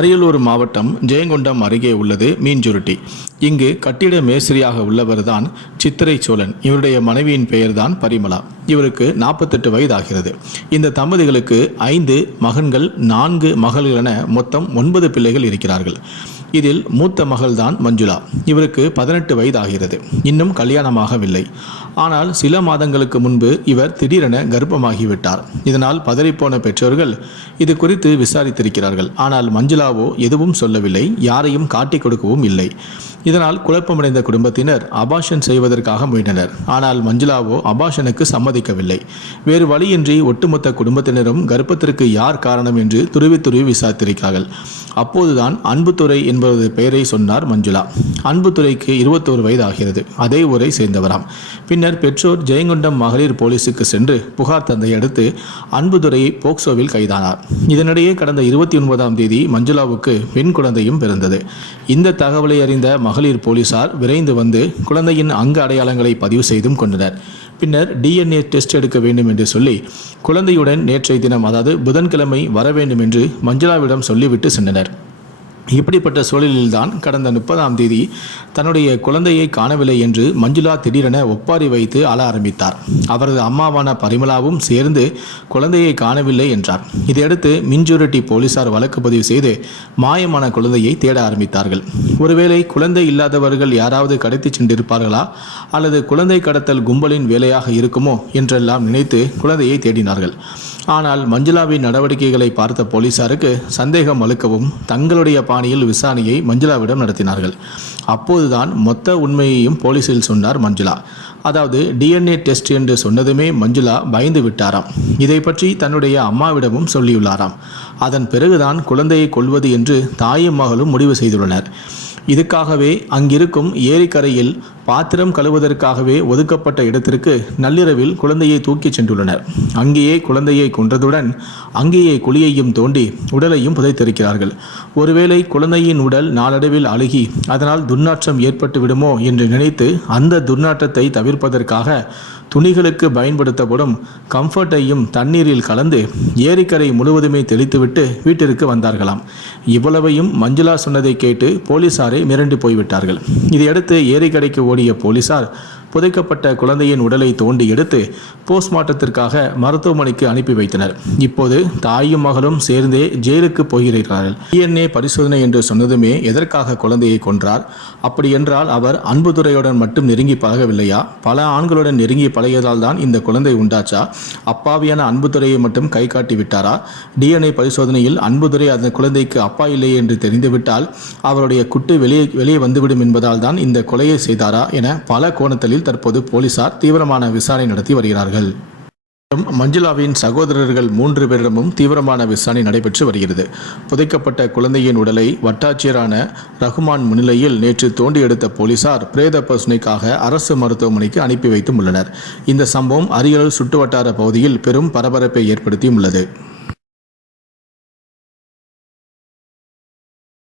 அரியலூர் மாவட்டம் ஜெயங்கொண்டம் அருகே உள்ளது மீஞ்சுருட்டி இங்கு கட்டிட மேஸ்திரியாக உள்ளவர்தான் சித்திரை சோழன். இவருடைய மனைவியின் பெயர்தான் பரிமளா. இவருக்கு நாற்பத்தெட்டு வயதாகிறது. இந்த தம்பதிகளுக்கு ஐந்து மகன்கள் நான்கு மகள்கள் என மொத்தம் ஒன்பது பிள்ளைகள் இருக்கிறார்கள். இதில் மூத்த மகள்தான் மஞ்சுளா. இவருக்கு பதினெட்டு வயது ஆகிறது இன்னும் கல்யாணமாகவில்லை. ஆனால் சில மாதங்களுக்கு முன்பு இவர் திடீரென கர்ப்பமாகிவிட்டார். இதனால் பதறிப்போன பெற்றோர்கள் இது குறித்து விசாரித்திருக்கிறார்கள். ஆனால் மஞ்சுளாவோ எதுவும் சொல்லவில்லை. யாரையும் காட்டிக் கொடுக்கவும் இல்லை. இதனால் குழப்பமடைந்த குடும்பத்தினர் அபாஷன் செய்வதற்காக முயன்றனர். ஆனால் மஞ்சுளாவோ அபாஷனுக்கு சம்மதிக்கவில்லை. வேறு வழியின்றி ஒட்டுமொத்த குடும்பத்தினரும் கர்ப்பத்திற்கு யார் காரணம் என்று துருவி துருவி விசாரித்திருக்கிறார்கள். அப்போதுதான் அன்புத்துறை என்பவரது பெயரை சொன்னார் மஞ்சுளா. அன்புத்துறைக்கு இருபத்தோரு வயது ஆகிறது அதே ஊரை சேர்ந்தவராம். பின்னர் பெற்றோர் ஜெயங்கொண்டம் மகளிர் போலீசுக்கு சென்று புகார் தந்தை அடுத்து அன்புதுரையை போக்சோவில் கைதானார். இதனிடையே கடந்த இருபத்தி ஒன்பதாம் தேதி மஞ்சுளாவுக்கு பெண் குழந்தையும் பிறந்தது. இந்த தகவலை அறிந்த மகளிர் போலீசார் விரைந்து வந்து குழந்தையின் அங்க அடையாளங்களை பதிவு செய்தும் கொண்டனர். பின்னர் டிஎன்ஏ டெஸ்ட் எடுக்க வேண்டும் என்று சொல்லி குழந்தையுடன் நேற்றைய தினம் அதாவது புதன்கிழமை வர வேண்டும் என்று மஞ்சுளாவிடம் சொல்லிவிட்டு சென்றனர். இப்படிப்பட்ட சூழலில்தான் கடந்த முப்பதாம் தேதி தன்னுடைய குழந்தையை காணவில்லை என்று மஞ்சுளா திடீரென ஒப்பாரி வைத்து அழ ஆரம்பித்தார். அவரது அம்மாவான பரிமலாவும் சேர்ந்து குழந்தையை காணவில்லை என்றார். இதையடுத்து மின்ஜூரிட்டி போலீசார் வழக்கு பதிவு செய்து மாயமான குழந்தையை தேட ஆரம்பித்தார்கள். ஒருவேளை குழந்தை இல்லாதவர்கள் யாராவது கடத்தி சென்றிருப்பார்களா? அல்லது குழந்தை கடத்தல் கும்பலின் வேலையாக இருக்குமோ? என்றெல்லாம் நினைத்து குழந்தையை தேடினார்கள். ஆனால் மஞ்சுளாவின் நடவடிக்கைகளை பார்த்த போலீசாருக்கு சந்தேகம் அழுக்கவும் தங்களுடைய பாணியில் விசாரணையை மஞ்சுளாவிடம் நடத்தினார்கள். அப்போதுதான் மொத்த உண்மையையும் போலீசில் சொன்னார் மஞ்சுளா. அதாவது டிஎன்ஏ டெஸ்ட் என்று சொன்னதுமே மஞ்சுளா பயந்து விட்டாராம். இதை பற்றி தன்னுடைய அம்மாவிடமும் சொல்லியுள்ளாராம். அதன் பிறகுதான் குழந்தையை கொள்வது என்று தாயும் மகளும் முடிவு செய்துள்ளனர். இதுக்காகவே அங்கிருக்கும் ஏரிக்கரையில் பாத்திரம் கழுவதற்காகவே ஒதுக்கப்பட்ட இடத்திற்கு நள்ளிரவில் குழந்தையை தூக்கிச் சென்றுள்ளனர். அங்கேயே குழந்தையை கொன்றதுடன் அங்கேயே குழியையும் தோண்டி உடலையும் புதைத்திருக்கிறார்கள். ஒருவேளை குழந்தையின் உடல் நாளடைவில் அழுகி அதனால் துர்நாற்றம் ஏற்பட்டு விடுமோ என்று நினைத்து அந்த துர்நாற்றத்தை தவிர்ப்பதற்காக துணிகளுக்கு பயன்படுத்தப்படும் கம்ஃபர்ட்டையும் தண்ணீரில் கலந்து ஏரிக்கரை முழுவதுமே தெளித்துவிட்டு வீட்டிற்கு வந்தார்களாம். இவ்வளவையும் மஞ்சுளா சொன்னதை கேட்டு போலீசாரை மிரண்டு போய்விட்டார்கள். இதையடுத்து ஏரிக்கரைக்கு ஓடிய போலீசார் புதைக்கப்பட்ட குழந்தையின் உடலை தோண்டி எடுத்து போஸ்ட்மார்ட்டத்திற்காக மருத்துவமனைக்கு அனுப்பி வைத்தனர். இப்போது தாயும் மகளும் சேர்ந்தே ஜெயிலுக்கு போகிறார்கள். டிஎன்ஏ பரிசோதனை என்று சொன்னதுமே எதற்காக குழந்தையை கொன்றார்? அப்படி என்றால் அவர் அன்புதுரையுடன் மட்டும் நெருங்கி பழகவில்லையா? பல ஆண்களுடன் நெருங்கி பழகியதால் தான் இந்த குழந்தை உண்டாச்சா? அப்பாவியான அன்புதுரையை மட்டும் கை காட்டி விட்டாரா? டிஎன்ஏ பரிசோதனையில் அன்புதுரை அந்த குழந்தைக்கு அப்பா இல்லை என்று தெரிந்துவிட்டால் அவருடைய குட்டு வெளியே வெளியே வந்துவிடும் என்பதால் தான் இந்த கொலையை செய்தாரா என பல கோணத்தில் தற்போது போலீசார் தீவிரமான விசாரணை நடத்தி வருகிறார்கள். மஞ்சுளாவின் சகோதரர்கள் மூன்று பேரிடமும் தீவிரமான விசாரணை நடைபெற்று வருகிறது. புதைக்கப்பட்ட குழந்தையின் உடலை வட்டாட்சியரான ரகுமான் முன்னிலையில் நேற்று தோண்டி எடுத்த போலீசார் பிரேத பரிசோதனைக்காக அரசு மருத்துவமனைக்கு அனுப்பி வைத்தும் உள்ளனர். இந்த சம்பவம் அரியலூர் சுற்றுவட்டார பகுதியில் பெரும் பரபரப்பை ஏற்படுத்தியும் உள்ளது